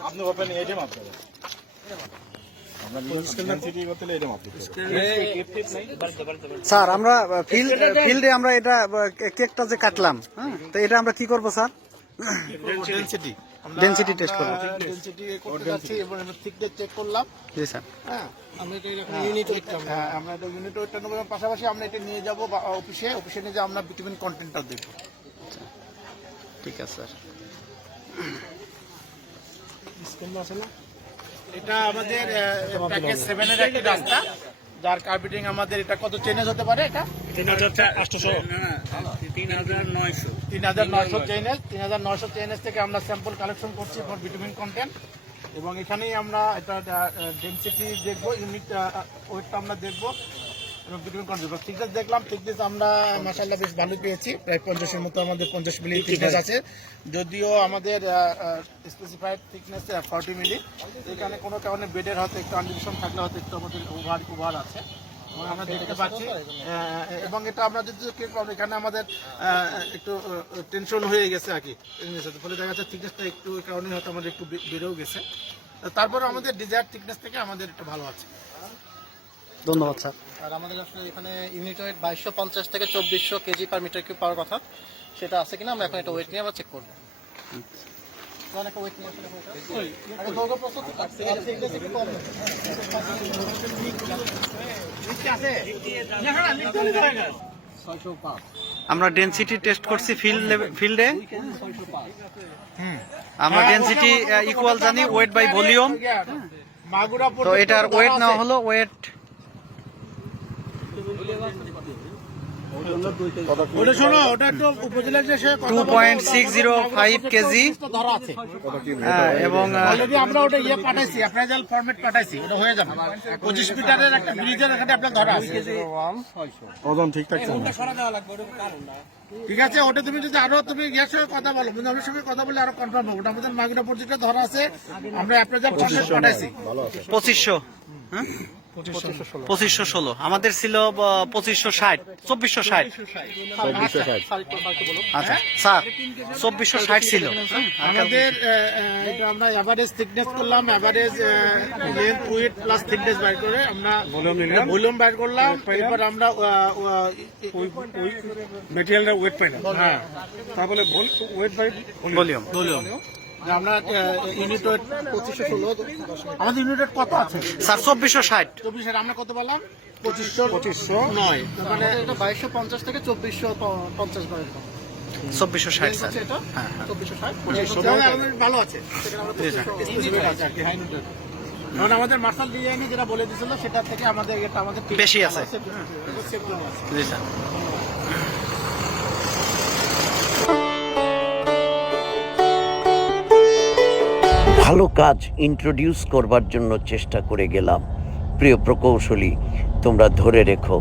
আপনি ওপেন এটা। স্যার আমরা ফিল্ডে আমরা এটা কেকটা যে কাটলাম হ্যাঁ তো এটা আমরা কি করব স্যার? ডেন্সিটি test করব। ডেন্সিটি করতে যাচ্ছি এবং থিকনেস চেক করলাম। জি স্যার। হ্যাঁ। আমরা এটা ইউনিট ওয়েট হ্যাঁ আমরা এটা ইউনিট ওয়েটটা নেব পাশাপাশি আমরা এটা নিয়ে যাব বা- অফিসে অফিসে নিয়ে যে আমরা ভিটামিন কন্টেন্টটা দেখব ঠিক আছে। স্যার এটা আমাদের প্যাকেজ সেভেনের একটা রাস্তা। যার কার্পেটিং আমাদের এটা কত চেঞ্জ হতে পারে এটা? তিন হাজার নয়শো। তিন হাজার নয়শো চেঞ্জ তিন হাজার নয়শো চেঞ্জ থেকে আমরা স্যাম্পল কালেকশন করছি ফর ভিটামিন কন্টেন্ট এবং এখানেই আমরা এটা ডেন্সিটি দেখব ইউনিট ওয়েটটা আমরা দেখব। থিকনেস দেখলাম থিকনেস আমরা মাসাল্লাহ বেশ ভালো পেয়েছি। প্রায় পঞ্চাশের মতো আমাদের পঞ্চাশ মিলি থিকনেস আছে। যদিও আমাদের স্পেসিফাইড থিকনেস ফর্টি মিলি এখানে কোনো কারণে বেডের হয়তো একটু থাকলে হয়তো একটু আমাদের ওভার ওভার আছে। আমরা দেখতে পাচ্ছি এবং এটা আমরা যদি এখানে আমাদের একটু টেনশন হয়ে গেছে আর কি। ফলে দেখা যাচ্ছে থিকনেসটা একটু কারণে হয়তো আমাদের একটু বেড়েও গেছে। তারপরে আমাদের ডিজায়ার থিকনেস থেকে আমাদের একটু ভালো আছে। ধন্যবাদ স্যার। আর আমাদের আসলে এখানে ইউনিট ওয়েট বাইশশো পঞ্চাশ থেকে চব্বিশশো কেজি পার মিটার কিউব পাওয়ার কথা। সেটা আছে কিনা? আমরা এখন একটা ওয়েট নিয়ে চেক করব। একটু কম আছে। ছয়শো পাঁচ আমরা ডেনসিটি টেস্ট করছি ফিল্ড ফিল্ডে আমরা ডেনসিটি ইকুয়াল জানি ওয়েট বাই ভলিউম তো এটার ওয়েট নেওয়া হলো ওয়েট ওটা শোনো ওটা একটু উপজেলা two point six zero five KG ধরা আছে এবং অলরেডি আমরা ওটা ইয়ে পাঠাইছি অ্যাপ্রাইজাল ফরম্যাট পাঠাইছি ওটা হয়ে যাবে পঁচিশ মিটারের একটা ব্রিজের এখানে আপনার ধরা আছে ওজন ঠিক থাকছে না ঠিক আছে ওটা তুমি যদি আরও তুমি ইয়ের সঙ্গে কথা বলো মুজামের সঙ্গে কথা বলে আরও কনফার্ম হবে ওটা আমাদের মাগুরা পর্যটটা ধরা আছে আমরা অ্যাপ্রাইজাল ফরম্যাট পাঠাইছি পঁচিশশো হ্যাঁ? পঁচিশশো ষোলো। আমাদের ছিল পঁচিশশো ষাট। চব্বিশশো ষাট। আচ্ছা স্যার চব্বিশশো ষাট ছিল। আমাদের আমরা এভারেজ থিকনেস করলাম average length with plus thickness বাইর করে আমরা ভলিউম বাইর করলাম এরপর আমরা মেটেরিয়ালটা ওয়েট পাই না হ্যাঁ। তারপরে ওয়েট বাই ভলিউম ভলিউম আমরা ইউনিট পঁচিশশো ষোলো আমাদের ইউনিট কত আছে? স্যার চব্বিশশো ষাট। চব্বিশের আমরা কত বললাম? পঁচিশশো পঁচিশশো নয়। মানে এটা বাইশশো পঞ্চাশ থেকে চব্বিশশো পঞ্চাশ চব্বিশশো ষাট স্যার। হচ্ছে এটা? চব্বিশশো ষাট? ভালো আছে। কারণ আমাদের মার্শাল ডিজাইনে যেটা বলে দিছিল সেটা থেকে আমাদের এটা আমাদের বেশি আছে। আছে। জি স্যার। ভালো কাজ ইন্ট্রোডিউস করবার জন্য চেষ্টা করে গেলাম। প্রিয় প্রকৌশলী, তোমরা ধরে রেখো,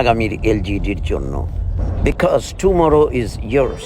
আগামীর এলজিডির জন্য। Because tomorrow is years